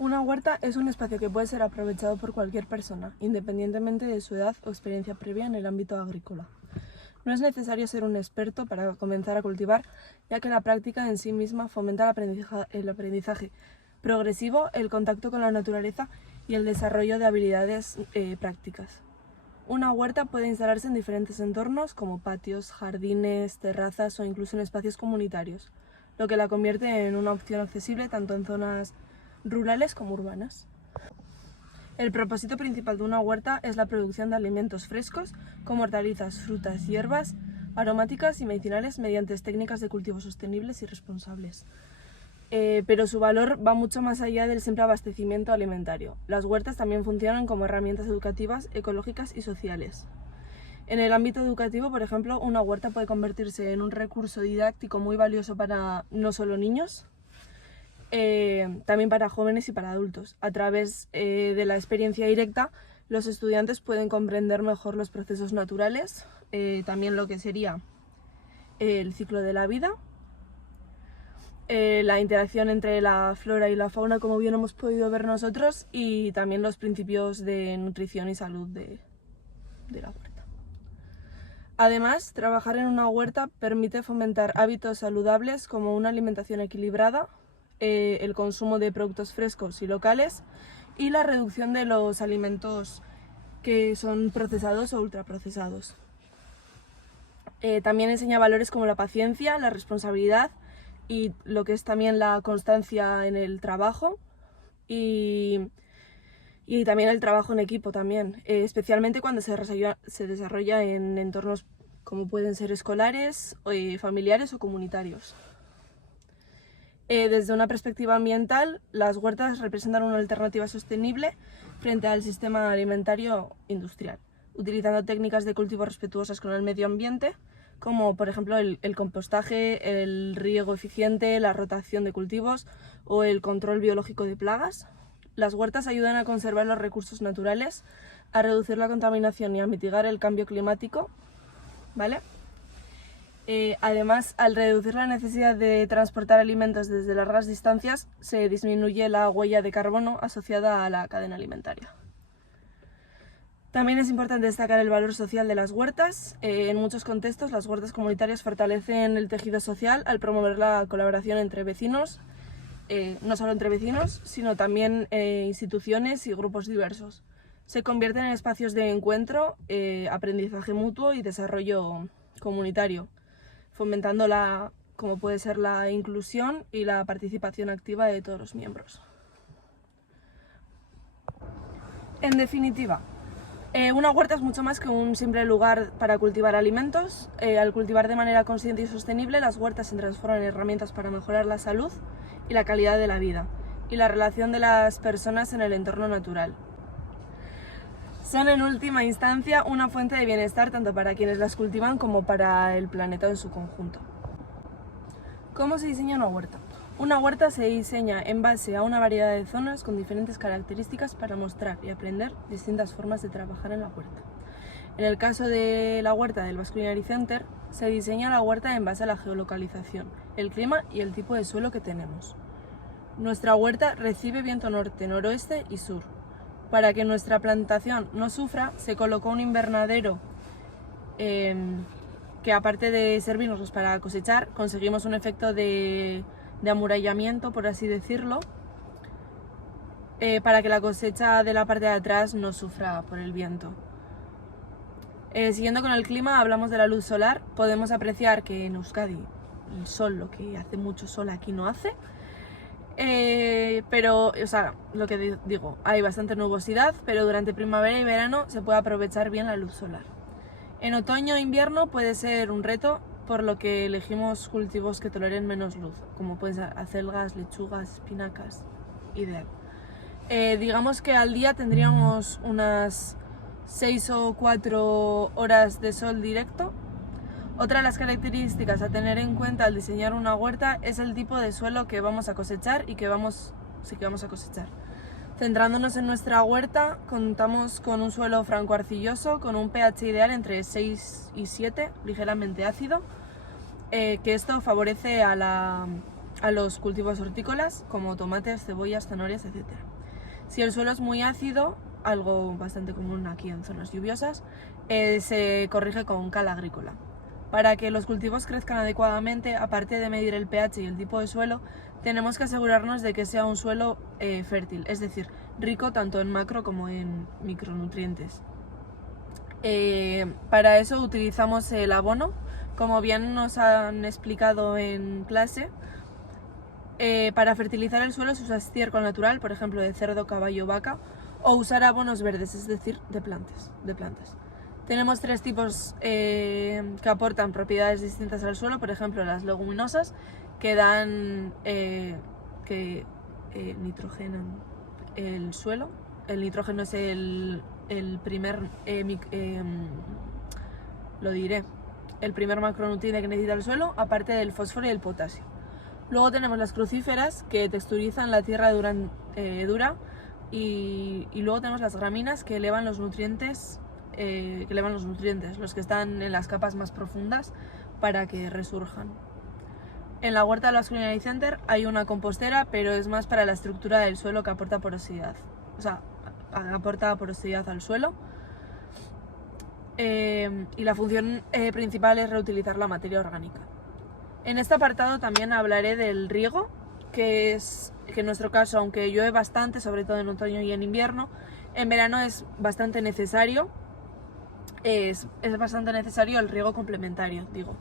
Una huerta es un espacio que puede ser aprovechado por cualquier persona, independientemente de su edad o experiencia previa en el ámbito agrícola. No es necesario ser un experto para comenzar a cultivar, ya que la práctica en sí misma fomenta el aprendizaje progresivo, el contacto con la naturaleza y el desarrollo de habilidades prácticas. Una huerta puede instalarse en diferentes entornos como patios, jardines, terrazas o incluso en espacios comunitarios, lo que la convierte en una opción accesible tanto en zonas rurales como urbanas. El propósito principal de una huerta es la producción de alimentos frescos como hortalizas, frutas, hierbas, aromáticas y medicinales mediante técnicas de cultivo sostenibles y responsables. Pero su valor va mucho más allá del simple abastecimiento alimentario. Las huertas también funcionan como herramientas educativas, ecológicas y sociales. En el ámbito educativo, por ejemplo, una huerta puede convertirse en un recurso didáctico muy valioso para no solo niños, también para jóvenes y para adultos. A través de la experiencia directa, los estudiantes pueden comprender mejor los procesos naturales, también lo que sería el ciclo de la vida, la interacción entre la flora y la fauna, como bien hemos podido ver nosotros, y también los principios de nutrición y salud de la huerta. Además, trabajar en una huerta permite fomentar hábitos saludables como una alimentación equilibrada, el consumo de productos frescos y locales y la reducción de los alimentos que son procesados o ultraprocesados. También enseña valores como la paciencia, la responsabilidad y lo que es también la constancia en el trabajo y también el trabajo en equipo también, especialmente cuando se desarrolla en entornos como pueden ser escolares, familiares o comunitarios. Desde una perspectiva ambiental, las huertas representan una alternativa sostenible frente al sistema alimentario industrial, utilizando técnicas de cultivo respetuosas con el medio ambiente, como por ejemplo el compostaje, el riego eficiente, la rotación de cultivos o el control biológico de plagas. Las huertas ayudan a conservar los recursos naturales, a reducir la contaminación y a mitigar el cambio climático, ¿vale? Además, al reducir la necesidad de transportar alimentos desde largas distancias, se disminuye la huella de carbono asociada a la cadena alimentaria. También es importante destacar el valor social de las huertas. En muchos contextos, las huertas comunitarias fortalecen el tejido social al promover la colaboración entre vecinos, no solo entre vecinos, sino también instituciones y grupos diversos. Se convierten en espacios de encuentro, aprendizaje mutuo y desarrollo comunitario, fomentando como puede ser la inclusión y la participación activa de todos los miembros. En definitiva, una huerta es mucho más que un simple lugar para cultivar alimentos. Al cultivar de manera consciente y sostenible, las huertas se transforman en herramientas para mejorar la salud y la calidad de la vida y la relación de las personas en el entorno natural. Son en última instancia una fuente de bienestar tanto para quienes las cultivan como para el planeta en su conjunto. ¿Cómo se diseña una huerta? Una huerta se diseña en base a una variedad de zonas con diferentes características para mostrar y aprender distintas formas de trabajar en la huerta. En el caso de la huerta del Basque Culinary Center, se diseña la huerta en base a la geolocalización, el clima y el tipo de suelo que tenemos. Nuestra huerta recibe viento norte, noroeste y sur. Para que nuestra plantación no sufra, se colocó un invernadero que, aparte de servirnos para cosechar, conseguimos un efecto de amurallamiento, por así decirlo, para que la cosecha de la parte de atrás no sufra por el viento. Siguiendo con el clima, hablamos de la luz solar. Podemos apreciar que en Euskadi el sol, lo que hace mucho sol aquí no hace. Pero, o sea, lo que digo, hay bastante nubosidad, pero durante primavera y verano se puede aprovechar bien la luz solar. En otoño e invierno puede ser un reto, por lo que elegimos cultivos que toleren menos luz, como pueden ser acelgas, lechugas, espinacas, ideal. Digamos que al día tendríamos unas 6 o 4 horas de sol directo. Otra de las características a tener en cuenta al diseñar una huerta es el tipo de suelo que vamos a cosechar y que vamos a cosechar. Centrándonos en nuestra huerta, contamos con un suelo franco-arcilloso con un pH ideal entre 6 y 7, ligeramente ácido, que esto favorece a la a los cultivos hortícolas como tomates, cebollas, zanahorias, etc. Si el suelo es muy ácido, algo bastante común aquí en zonas lluviosas, se corrige con cal agrícola. Para que los cultivos crezcan adecuadamente, aparte de medir el pH y el tipo de suelo, tenemos que asegurarnos de que sea un suelo fértil, es decir, rico tanto en macro como en micronutrientes. Para eso utilizamos el abono, como bien nos han explicado en clase. Para fertilizar el suelo se usa estiércol natural, por ejemplo de cerdo, caballo, vaca, o usar abonos verdes, es decir, de plantas. Tenemos 3 tipos que aportan propiedades distintas al suelo, por ejemplo las leguminosas, que dan nitrogenan el suelo. El nitrógeno es el primer macronutriente que necesita el suelo, aparte del fósforo y el potasio. Luego tenemos las crucíferas, que texturizan la tierra dura, y luego tenemos las gramíneas, que elevan los nutrientes, los que están en las capas más profundas, para que resurjan. En la huerta del Basculinary Center hay una compostera, pero es más para la estructura del suelo, que aporta porosidad. O sea, aporta porosidad al suelo. Y la función principal es reutilizar la materia orgánica. En este apartado también hablaré del riego, que en nuestro caso, aunque llueve bastante, sobre todo en otoño y en invierno, en verano es bastante necesario. Es bastante necesario el riego complementario, digo.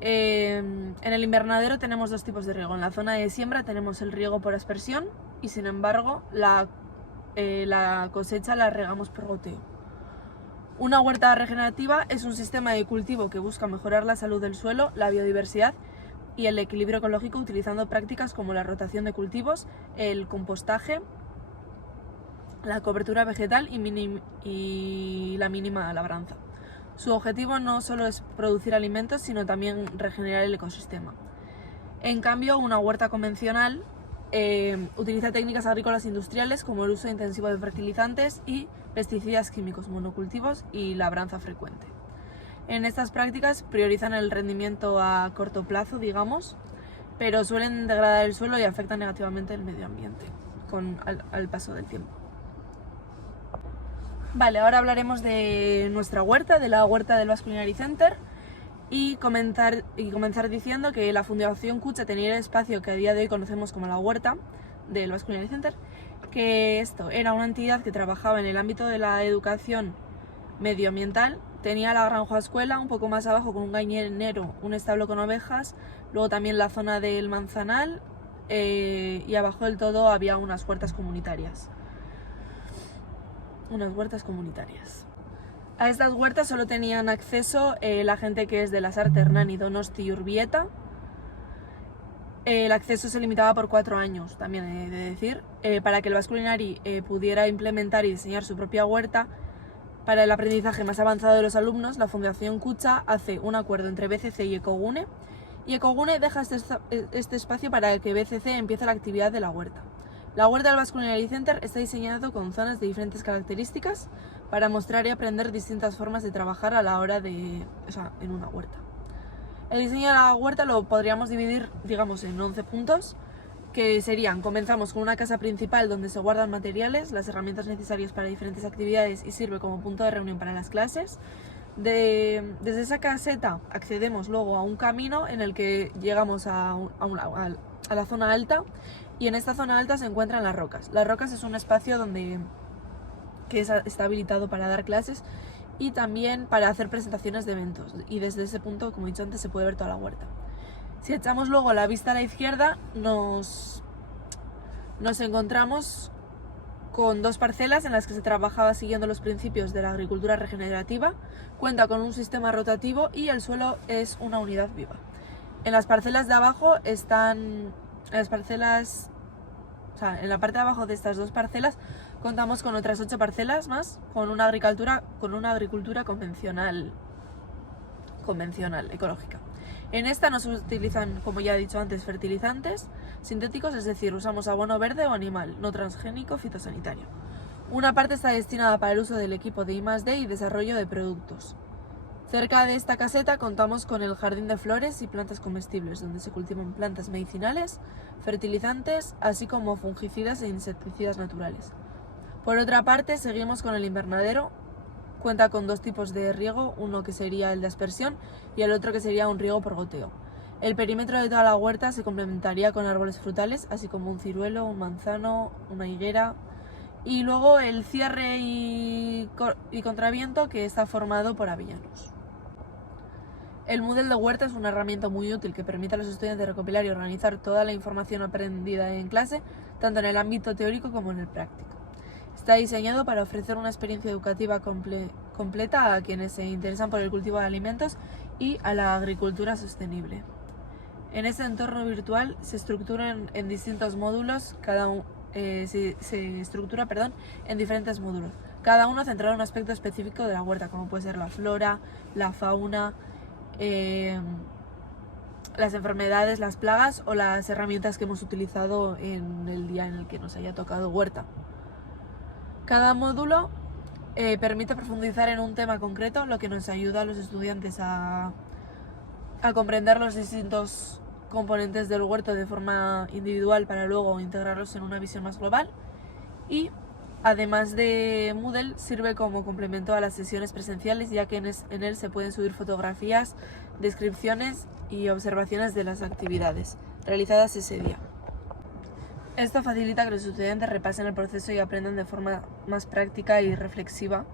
En el invernadero tenemos 2 tipos de riego. En la zona de siembra tenemos el riego por aspersión y, sin embargo, la cosecha la regamos por goteo. Una huerta regenerativa es un sistema de cultivo que busca mejorar la salud del suelo, la biodiversidad y el equilibrio ecológico, utilizando prácticas como la rotación de cultivos, el compostaje, la cobertura vegetal y la mínima labranza. Su objetivo no solo es producir alimentos, sino también regenerar el ecosistema. En cambio, una huerta convencional utiliza técnicas agrícolas industriales como el uso intensivo de fertilizantes y pesticidas químicos, monocultivos y labranza frecuente. En estas prácticas priorizan el rendimiento a corto plazo, digamos, pero suelen degradar el suelo y afectan negativamente el medio ambiente al paso del tiempo. Vale, ahora hablaremos de nuestra huerta, de la huerta del Basculinary Center, y comenzar diciendo que la Fundación Kutxa tenía el espacio que a día de hoy conocemos como la huerta del Basculinary Center, que esto era una entidad que trabajaba en el ámbito de la educación medioambiental. Tenía la granja escuela un poco más abajo, con un gallinero, un establo con ovejas, luego también la zona del manzanal, y abajo del todo había unas huertas comunitarias. A estas huertas solo tenían acceso la gente que es de Lasarte, Hernani, Donosti y Urbieta. El acceso se limitaba por 4 años, también he de decir, para que el Basculinary pudiera implementar y diseñar su propia huerta. Para el aprendizaje más avanzado de los alumnos, la Fundación Kutxa hace un acuerdo entre BCC y Ecogune, y Ecogune deja este espacio para que BCC empiece la actividad de la huerta. La huerta del Basculinary Center está diseñado con zonas de diferentes características para mostrar y aprender distintas formas de trabajar a la hora en una huerta. El diseño de la huerta lo podríamos dividir, digamos, en 11 puntos, que serían: comenzamos con una casa principal donde se guardan materiales, las herramientas necesarias para diferentes actividades y sirve como punto de reunión para las clases. Desde esa caseta accedemos luego a un camino en el que llegamos a la zona alta, y en esta zona alta se encuentran las rocas. Las rocas es un espacio que está habilitado para dar clases y también para hacer presentaciones de eventos, y desde ese punto, como he dicho antes, se puede ver toda la huerta. Si echamos luego la vista a la izquierda, nos encontramos con 2 parcelas en las que se trabajaba siguiendo los principios de la agricultura regenerativa. Cuenta con un sistema rotativo y el suelo es una unidad viva. En las parcelas de abajo en la parte de abajo de estas 2 parcelas contamos con otras 8 parcelas más, con una agricultura convencional, ecológica. En esta no se utilizan, como ya he dicho antes, fertilizantes sintéticos, es decir, usamos abono verde o animal, no transgénico, fitosanitario. Una parte está destinada para el uso del equipo de I+D y desarrollo de productos. Cerca de esta caseta contamos con el jardín de flores y plantas comestibles, donde se cultivan plantas medicinales, fertilizantes, así como fungicidas e insecticidas naturales. Por otra parte, seguimos con el invernadero. Cuenta con 2 tipos de riego, uno que sería el de aspersión y el otro que sería un riego por goteo. El perímetro de toda la huerta se complementaría con árboles frutales, así como un ciruelo, un manzano, una higuera. Y luego el cierre y contraviento, que está formado por avellanos. El Moodle de huerta es una herramienta muy útil que permite a los estudiantes recopilar y organizar toda la información aprendida en clase, tanto en el ámbito teórico como en el práctico. Está diseñado para ofrecer una experiencia educativa completa a quienes se interesan por el cultivo de alimentos y a la agricultura sostenible. En este entorno virtual se estructuran en distintos módulos, se estructura en diferentes módulos, cada uno centrado en un aspecto específico de la huerta, como puede ser la flora, la fauna, las enfermedades, las plagas o las herramientas que hemos utilizado en el día en el que nos haya tocado huerta. Cada módulo permite profundizar en un tema concreto, lo que nos ayuda a los estudiantes a comprender los distintos componentes del huerto de forma individual para luego integrarlos en una visión más global. Y además de Moodle, sirve como complemento a las sesiones presenciales, ya que en él se pueden subir fotografías, descripciones y observaciones de las actividades realizadas ese día. Esto facilita que los estudiantes repasen el proceso y aprendan de forma más práctica y reflexiva.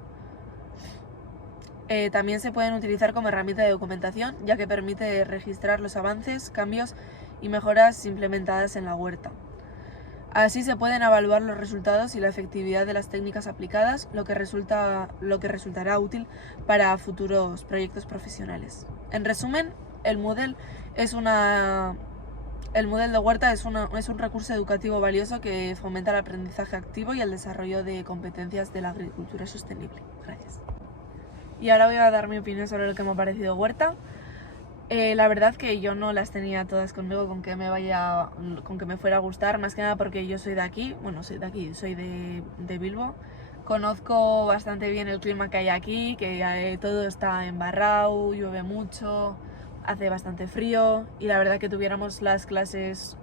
También se pueden utilizar como herramienta de documentación, ya que permite registrar los avances, cambios y mejoras implementadas en la huerta. Así se pueden evaluar los resultados y la efectividad de las técnicas aplicadas, lo que resultará útil para futuros proyectos profesionales. En resumen, el Moodle de huerta es un recurso educativo valioso que fomenta el aprendizaje activo y el desarrollo de competencias de la agricultura sostenible. Gracias. Y ahora voy a dar mi opinión sobre lo que me ha parecido huerta. La verdad que yo no las tenía todas conmigo con que me fuera a gustar, más que nada porque yo soy de aquí, soy de Bilbo. Conozco bastante bien el clima que hay aquí, que todo está embarrado, llueve mucho, hace bastante frío y la verdad que tuviéramos las clases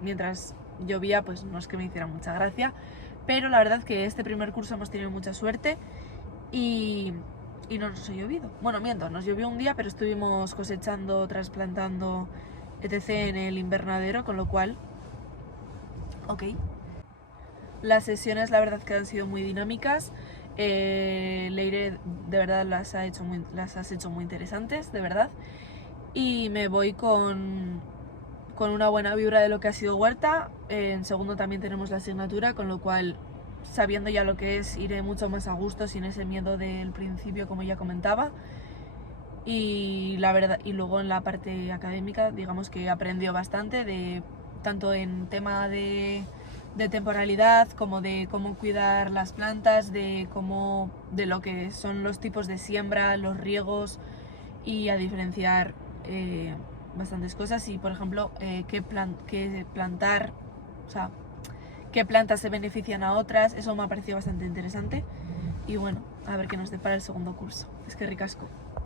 mientras llovía, pues no es que me hiciera mucha gracia, pero la verdad que este primer curso hemos tenido mucha suerte y no nos ha llovido. Bueno, miento, nos llovió un día, pero estuvimos cosechando, trasplantando, etc. en el invernadero, con lo cual, ok. Las sesiones la verdad que han sido muy dinámicas. Leire, de verdad las has hecho muy interesantes, de verdad. Y me voy con una buena vibra de lo que ha sido huerta. En segundo también tenemos la asignatura, con lo cual, sabiendo ya lo que es, iré mucho más a gusto, sin ese miedo del principio, como ya comentaba. Y la verdad, y luego en la parte académica, digamos que aprendió bastante, tanto en tema de temporalidad, como de cómo cuidar las plantas, de lo que son los tipos de siembra, los riegos, y a diferenciar bastantes cosas. Y por ejemplo, qué plantar, o sea, qué plantas se benefician a otras. Eso me ha parecido bastante interesante. Y bueno, a ver qué nos depara el segundo curso. Es que ricasco.